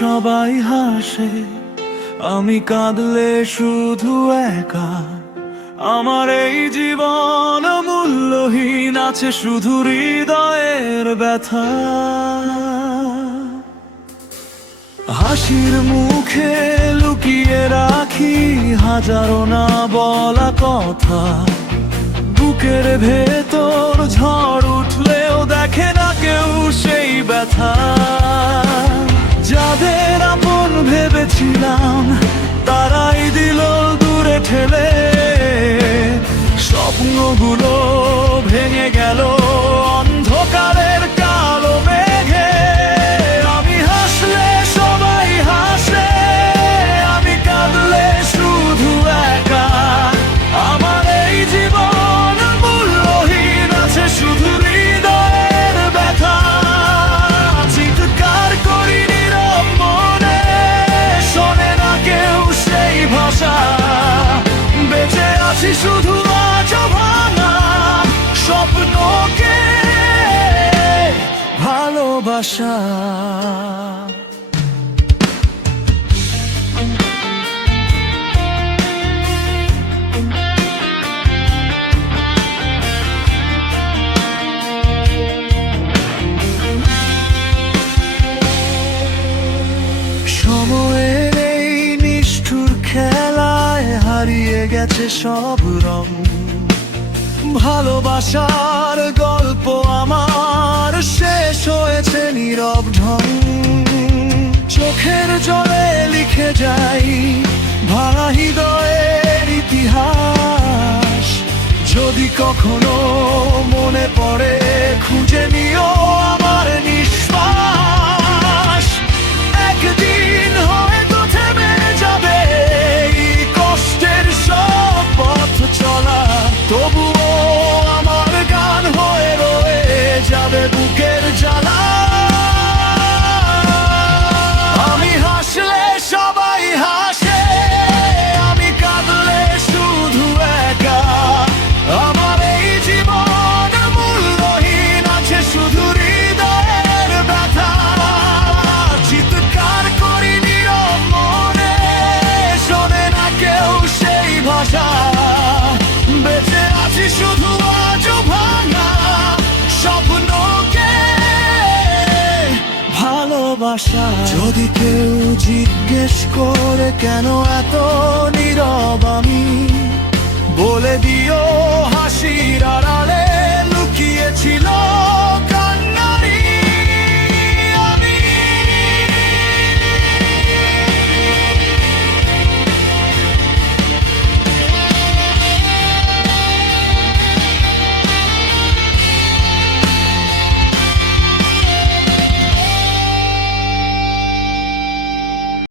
সবাই হাসে, আমি কাঁদলে শুধু একা। আমার এই জীবন মূল্যহীন, আছে শুধু হৃদয়ের ব্যথা। হাসির মুখে লুকিয়ে রাখি হাজারো না বলা কথা। বুকের ভেতর ঝড় উঠলেও দেখে না কেউ সেই ব্যথা। যাদের আপন ভেবেছিলাম তারাই দিল দূরে ঠেলে, স্বপ্নগুলো ভেঙে গেল অন্ধকারের কালো মেঘে। আমি হাসলে সবাই হাসে, আমি কাঁদলে শুধু একা। আমার এই জীবন মূল্যহীন, আছে শুধু হৃদয়ের ব্যথা। চিৎকার করি নীরব মনে, শোনে না কেউ সেই ভাষা। বেঁচে আছি শুধু আজ ভাঙা স্বপ্নকে ভালোবাসা। সময়ের এই নিষ্ঠুর খেলায় হারিয়ে গেছে সব রং। ভালোবাসার গল্প আমার শেষ হয়েছে নীরব ঢং। চোখের জলে লিখে যাই ভাঙা হৃদয়ের ইতিহাস। যদি কখনো মনে পড়ে খুঁজে নিও আমার নিঃশ্বাস। একদিন হয়তো থেমে যাবে এই কষ্টের সব পথ চলা, তবুও আমার গান হয়ে রয়ে যাবে বুকের জ্বালা। আমি হাসলে সবাই হাসে, আমি কাঁদলে শুধু একা। আমার এই জীবন মূল্যহীন, আছে শুধু হৃদয়ের ব্যথা। চিৎকার করি নীরব মনে, শোনে না কেউ সেই ভাষা। বেঁচে আছি শুধু আজ ভাঙা স্বপ্নকে ভালোবাসা। যদি কেউ জিজ্ঞেস করে কেন এত নীরব আমি, বলে দিও হাসির আড়ালে লুকিয়েছিল